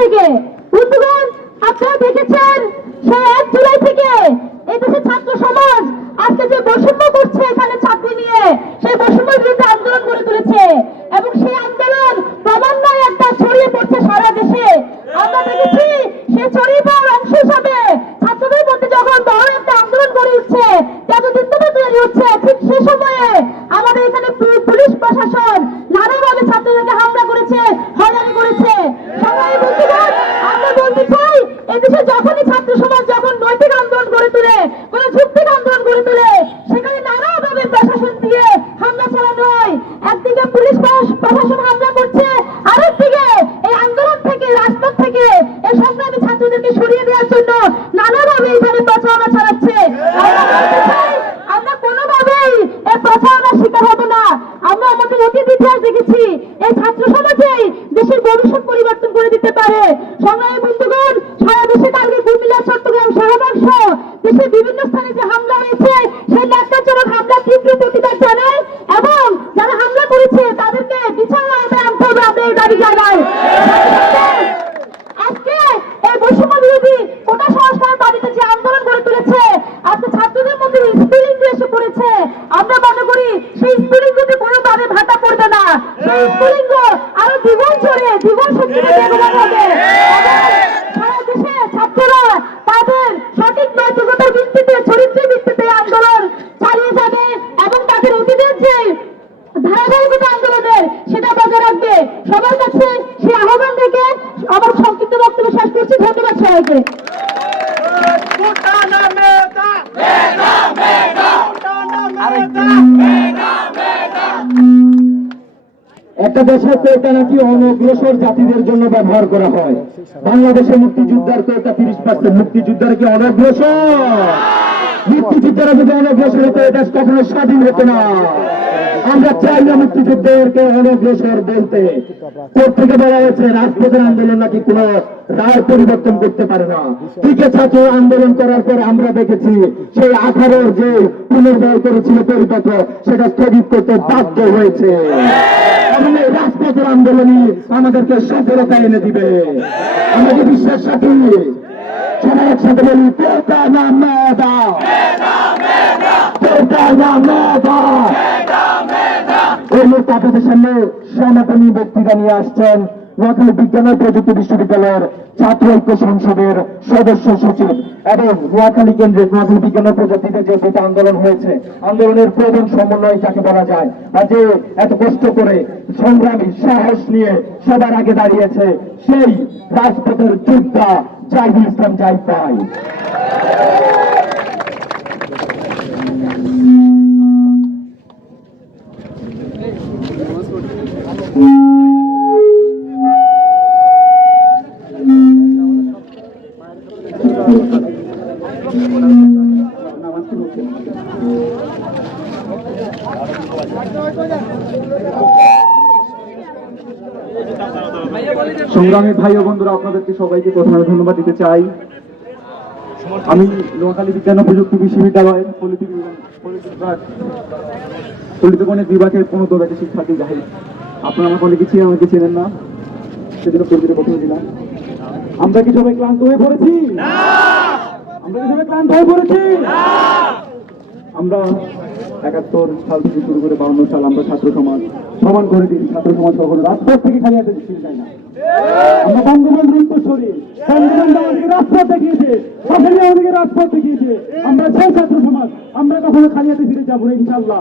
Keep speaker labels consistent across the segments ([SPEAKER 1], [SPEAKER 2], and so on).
[SPEAKER 1] থেকে। বন্ধুগণ আপনারা দেখেছেন, সেই এক জুলাই থেকে এই দেশের ছাত্র সমাজ আজকে যে বৈষম্য করছে এখানে চাকরি নিয়ে, সেই বৈষম্যের বিরুদ্ধে আন্দোলন গড়ে তুলেছে। এবং সেই আন্দোলন ক্রমান্বয়ে একটা ছড়িয়ে পড়ছে সারা দেশে আমরা দেখেছি সে ছড়িয়ে পড়ার অংশ হিসাবে ছাত্রদের মধ্যে যখন বড় একটা আন্দোলন গড়ে উঠছে তেজদিত্যতা তৈরি হচ্ছে ঠিক সে সময়ে আমাদের এখানে পু- পুলিশ প্রশাসন নানাভাবে ছাত্রদেরকে হামলা করেছে হয়রানি করেছে সবাই বন্ধুগণ আমরা বলতে চাই এদেশে যখনই ছাত্র সমাজ যখন নৈতিক আন্দোলন গড়ে তোলে কোন আন্দোলন গড়ে তোলে। সেখানে নানাভাবে প্রশাসন দিয়ে হামলা চালানো হয়। একদিকে পুলিশ প্রশাসন হামলা করছে, আরেকদিকে এই আন্দোলন থেকে, রাজপথ থেকে এই সংগ্রামী ছাত্রদেরকে সরিয়ে দেওয়ার জন্য নানাভাবে এখানে প্রচারণা চালাচ্ছে। আমরা কোনোভাবেই এই প্রচারণার শিকার হব না। আমরা আমাদের অতীত ইতিহাস দেখেছি, এই ছাত্র সমাজেই দেশের ভবিষ্যৎ পরিবর্তন করে দিতে পারে। সংগ্রামী বন্ধুগণ সারা দেশে কালকে কুমিল্লা, চট্টগ্রাম সহ দেশের বিভিন্ন স্থানে যে হামলা হয়েছে, সেই ন্যাক্কারজনক হামলা তীব্র প্রতিবাদ জানায় এবং যারা হামলা করেছে, তাদেরকে বিচার আওতায় আনতে হবে আমরা এই দাবি জানাই আজকে এই বৈষম্য বিরোধী কোটা সংস্কার দাবিতে যে আন্দোলন গড়ে তুলেছে আজকে ছাত্রদের মধ্যে স্ফুলিঙ্গ এসে পড়েছে আমরা মনে করি সেই স্ফুলিঙ্গতে কোনোভাবে ভাটা পড়বে না সেই স্ফুলিঙ্গ আরও জীবন চড়ে জীবন শক্তিতে বেগবান হবে এবং সারা দেশে ছাত্ররা তাদের সঠিক নৈতিকতার ভিত্তিতে চরিত্রের ভিত্তিতে এই আন্দোলন চালিয়ে যাবে এবং তাদের অতীতের যে ধারাবাহিকতা আন্দোলনের সেটা বজায় রাখবে সবার কাছে সেই আহ্বান থেকে আমার সংক্ষিপ্ত বক্তব্য শেষ করছি ধন্যবাদ সবাইকে
[SPEAKER 2] Putana meta! Putana meta!
[SPEAKER 3] একটা দেশের কোয়েটা নাকি অনগ্রসর জাতিদের জন্য ব্যবহার করা হয়। বাংলাদেশে মুক্তিযোদ্ধার কোয়েটা তিরিশ পার্সেন্ট। মুক্তিযোদ্ধার কি অনগ্রসর? মুক্তিযোদ্ধারা যদি অনগ্রসর হতো এটা কখনো স্বাধীন হতো না। আমরা চাই না মুক্তিযুদ্ধকে অনগ্রসর বলতে। থেকে বলা হয়েছে রাজপথের আন্দোলন নাকি কোন রায় পরিবর্তন করতে পারে না? আছে ছাত্র আন্দোলন করার পর আমরা দেখেছি সেই আঠারোর যে পুনর্বয় করেছিল পরিপত্র সেটা স্থগিত করতে বাধ্য হয়েছে। রাজপথের আন্দোলনই আমাদেরকে সফলতা এনে দিবে। আমাদের বিশ্বাস রাখি সবাই একসাথে বলি কোটা না মেধা। কোটা না আপনাদের সামনে সনাতনী বক্তৃতা নিয়ে আসছেন নোয়াখালী বিজ্ঞান ও প্রযুক্তি বিশ্ববিদ্যালয়ের ছাত্র ঐক্য সংসদের সদস্য সচিব এবং নোয়াখালী কেন্দ্রের নোয়াখালী বিজ্ঞান ও প্রযুক্তিতে যে দুটো আন্দোলন হয়েছে, আন্দোলনের প্রধান সমন্বয় যাকে বলা যায় আর যে এত কষ্ট করে সংগ্রামী সাহস নিয়ে সবার আগে দাঁড়িয়েছে, সেই রাজপথের যোদ্ধা জাহিদ ইসলাম জাহিদ ভাই।
[SPEAKER 4] সংগ্রামী ভাই ও বন্ধুরা, আপনাদেরকে সবাইকে প্রথমে ধন্যবাদ দিতে চাই। আমি নোয়াখালী বিজ্ঞান ও প্রযুক্তি বিশ্ববিদ্যালয়ের পলিটি বিভাগ- পলিটি বিভাগ- পলিটি গণিত বিভাগের পনেরো ব্যাচের শিক্ষার্থী জাহিদ আপনারা আমাকে অনেকে কিছুই আমাকে চেনেন না। সেজন্য পরিচিত প্রথমে দিলাম। আমরা কি সবাই ক্লান্ত হয়ে পড়েছি? আমরা কি সবাই ক্লান্ত হয়ে পড়েছি? আমরা একাত্তর সাল থেকে শুরু করে বাউন্ন সাল আমরা ছাত্র সমাজ। সমান করে দিই ছাত্র সমাজ কখনো রাজপথ থেকে খালি হাতে যায় না। আমরা আমাদেরকে রাজপথ দেখিয়েছে শাসনী আমাদেরকে রাজপথ দেখিয়েছে। আমরা সেই ছাত্র সমাজ, আমরা কখনো খালি হাতে ফিরে যাব ইনশাল্লাহ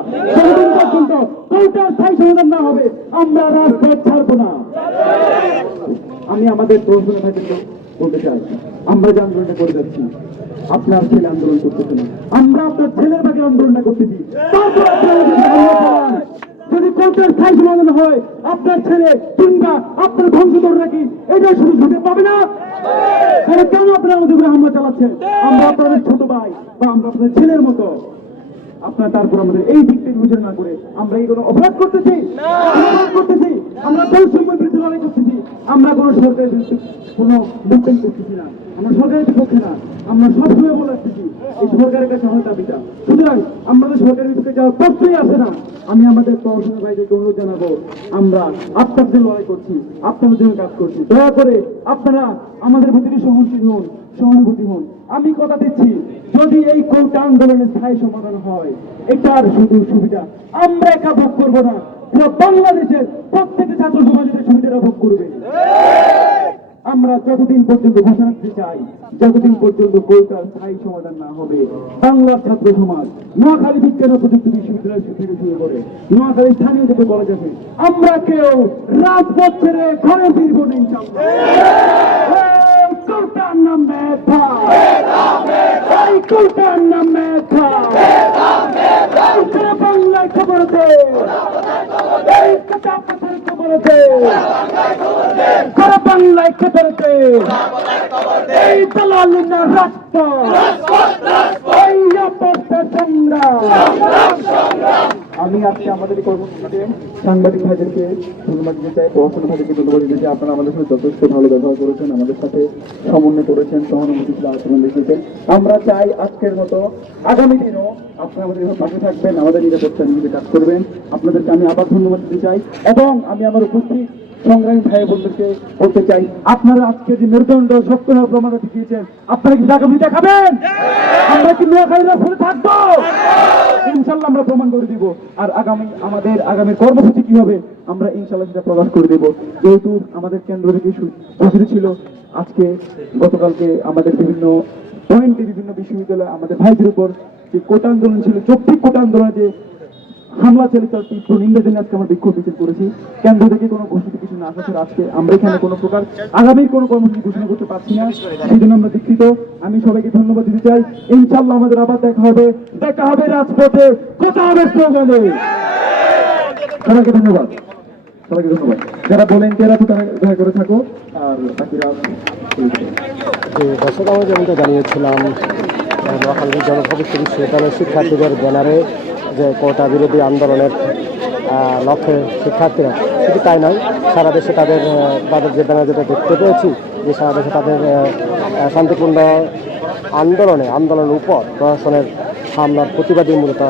[SPEAKER 4] পর্যন্ত কোনটা স্থায়ী সমাধান না হবে, আমরা রাজপথ ছাড়বো না। আমি আমাদের তরুণদের ভাইদের বলতে চাই, আমরা যে আন্দোলনটা করে যাচ্ছি, আপনার ছেলে আন্দোলন করতেছে না। আমরা আপনার ছেলের ভাগে আন্দোলনটা করতেছি। যদি কোর্টের স্থায়ী সমাধান হয়, আপনার ছেলে কিংবা আপনার বংশধর নাকি এটা শুধু শুনতে পাবে না? তাহলে কেন আপনারা আমাদের হামলা চালাচ্ছেন? আমরা আপনাদের ছোট ভাই বা আমরা আপনাদের ছেলের মতো। আপনার তারপর আমাদের এই দিকটা বিবেচনা না করে আমরা এই কোনো অপরাধ করতেছি? করতেছি? আমরা বৈষম্যের বিরুদ্ধে লড়াই করতেছি। আমরা কোনো সরকারের বিরুদ্ধে কোনো মুভমেন্ট করতেছি না। আমরা সরকারের পক্ষে না। আমরা সবসময় বলে আসতেছি এই সরকারের কাছে দাবিটা। সুতরাং আমাদের সরকারের বিপক্ষে যাওয়ার প্রশ্নই আসে না। আমি আমাদের ভাইদেরকে অনুরোধ জানাব, আমরা লড়াই করছি জন্য কাজ করছি। দয়া করে আপনারা আমাদের প্রতি সহনশীল হন, সহানুভূতি হন। আমি কথা দিচ্ছি, যদি এই কোটা আন্দোলনের স্থায়ী সমাধান হয়, এটার শুধু সুবিধা আমরা একা ভোগ করব না। বাংলাদেশের প্রত্যেকটা ছাত্র সমাজের সুবিধাটা ভোগ করবে। আমরা যতদিন পর্যন্ত ঘোষণা চাই, যতদিন পর্যন্ত কলকাতার স্থায়ী সমাধান না হবে বাংলার ছাত্র সমাজ, নোয়াখালী বিজ্ঞান ও প্রযুক্তি বিশ্ববিদ্যালয় থেকে শুরু করে নোয়াখালী স্থানীয় থেকে কলেজ আছে আমরা কেউ রাজপথ ছেড়ে ঘরে ফিরবো না, ইনশাআল্লাহ। নাম বাংলায় খবর পাথর খবর দে বাংলায় খেতে এই দালালিনা রক্ত আমি আজকে আমাদের কর্মসূচিতে সাংবাদিক ভাইদেরকে ধন্যবাদ দিতে চাই পড়াশোনা ভাইদেরকে ধন্যবাদ দিতে চাই। আপনারা আমাদের সাথে যথেষ্ট ভালো ব্যবহার করেছেন, আমাদের সাথে সমন্বয় করেছেন সহানুভূতিশীল আচরণ দেখিয়েছেন। আমরা চাই আজকের মতো আগামী দিনও আপনারা আমাদের পাশে থাকবেন, আমাদের নিরাপত্তা নিয়ে কাজ করবেন। আপনাদেরকে আমি আবার ধন্যবাদ দিতে চাই। এবং আমি আমার উপস্থিত সংগ্রামী ভাই বোনদেরকে বলতে চাই আপনারা আজকে যে মেরুদণ্ড শক্ত হওয়ার প্রমাণ দেখিয়েছেন আপনারা কি আগামী দেখাবেন আমরা কি নোয়াখালীর থাকব? ইনশাল্লাহ আমরা প্রমাণ করে দিব। আর আগামী আমাদের আগামী কর্মসূচি কি হবে আমরা ইনশাল্লাহ সেটা প্রকাশ করে দেব। যেহেতু আমাদের কেন্দ্র থেকে ঘোষিত ছিল আজকে গতকালকে আমাদের বিভিন্ন পয়েন্টে বিভিন্ন বিশ্ববিদ্যালয়ে আমাদের ভাইদের উপর যে কোটা আন্দোলন ছিল চব্বিশ কোটা আন্দোলনে যে হামলা চালিত তীব্র নিন্দা জন্য আজকে আমরা বিক্ষোভ মিছিল করেছি। কেন্দ্র থেকে কোনো ঘোষিত কিছু না আসার আজকে আমরা এখানে কোনো প্রকার আগামী কোনো কর্মসূচি ঘোষণা করতে পারছি না। সেই জন্য আমরা দুঃখিত। আমি সবাইকে ধন্যবাদ দিতে চাই। ইনশাল্লাহ আমাদের আবার দেখা হবে। দেখা হবে রাজপথে। কথা হবে স্লোগানে। সবাইকে ধন্যবাদ। সবাইকে ধন্যবাদ। যারা বলেন যারা তো তারা করে থাকো। আর বাকিরা
[SPEAKER 5] যেমনটা জানিয়েছিলাম নোয়াখালী জনভবিষ্য বিশ্ববিদ্যালয়ের শিক্ষার্থীদের ব্যানারে যে কোটা বিরোধী আন্দোলনের লক্ষ্যে শিক্ষার্থীরা। শুধু তাই নয়, সারা দেশে তাদের তাদের যে ব্যানার যেটা দেখতে পেয়েছি, যে সারা দেশে তাদের শান্তিপূর্ণ আন্দোলনে, আন্দোলনের উপর প্রশাসনের হামলার প্রতিবাদী মূলত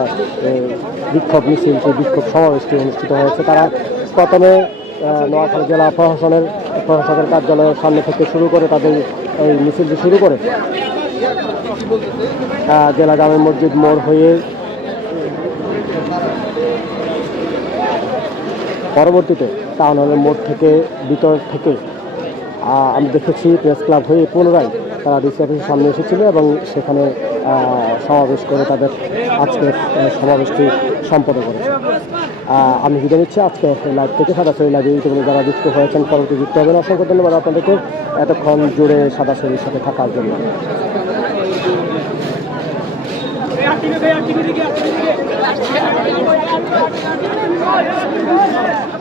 [SPEAKER 5] বিক্ষোভ মিছিল, সেই বিক্ষোভ সমাবেশটি অনুষ্ঠিত হয়েছে। তারা প্রথমে নোয়াখালী জেলা প্রশাসনের প্রশাসনের কার্যালয়ের সামনে থেকে শুরু করে তাদের এই মিছিলটি শুরু করে জেলা জামে মসজিদ মোড় হয়ে পরবর্তীতে টাউন হলের মোড় থেকে, ভিতর থেকে আমি দেখেছি প্রেস ক্লাব হয়ে পুনরায় তারা ডিসি অফিসের সামনে এসেছিল এবং সেখানে সমাবেশ করে তাদের আজকের সমাবেশটি সম্পন্ন করেছে। আমি বিদায় নিচ্ছি আজকে লাইভ থেকে। সরাসরি লাইভে ইতিমধ্যে যারা যুক্ত হয়েছেন, পরবর্তী যুক্ত হবেন। অসংখ্য ধন্যবাদ আপনাদেরকে এতক্ষণ জুড়ে সরাসরির সাথে থাকার জন্য।
[SPEAKER 2] どうした?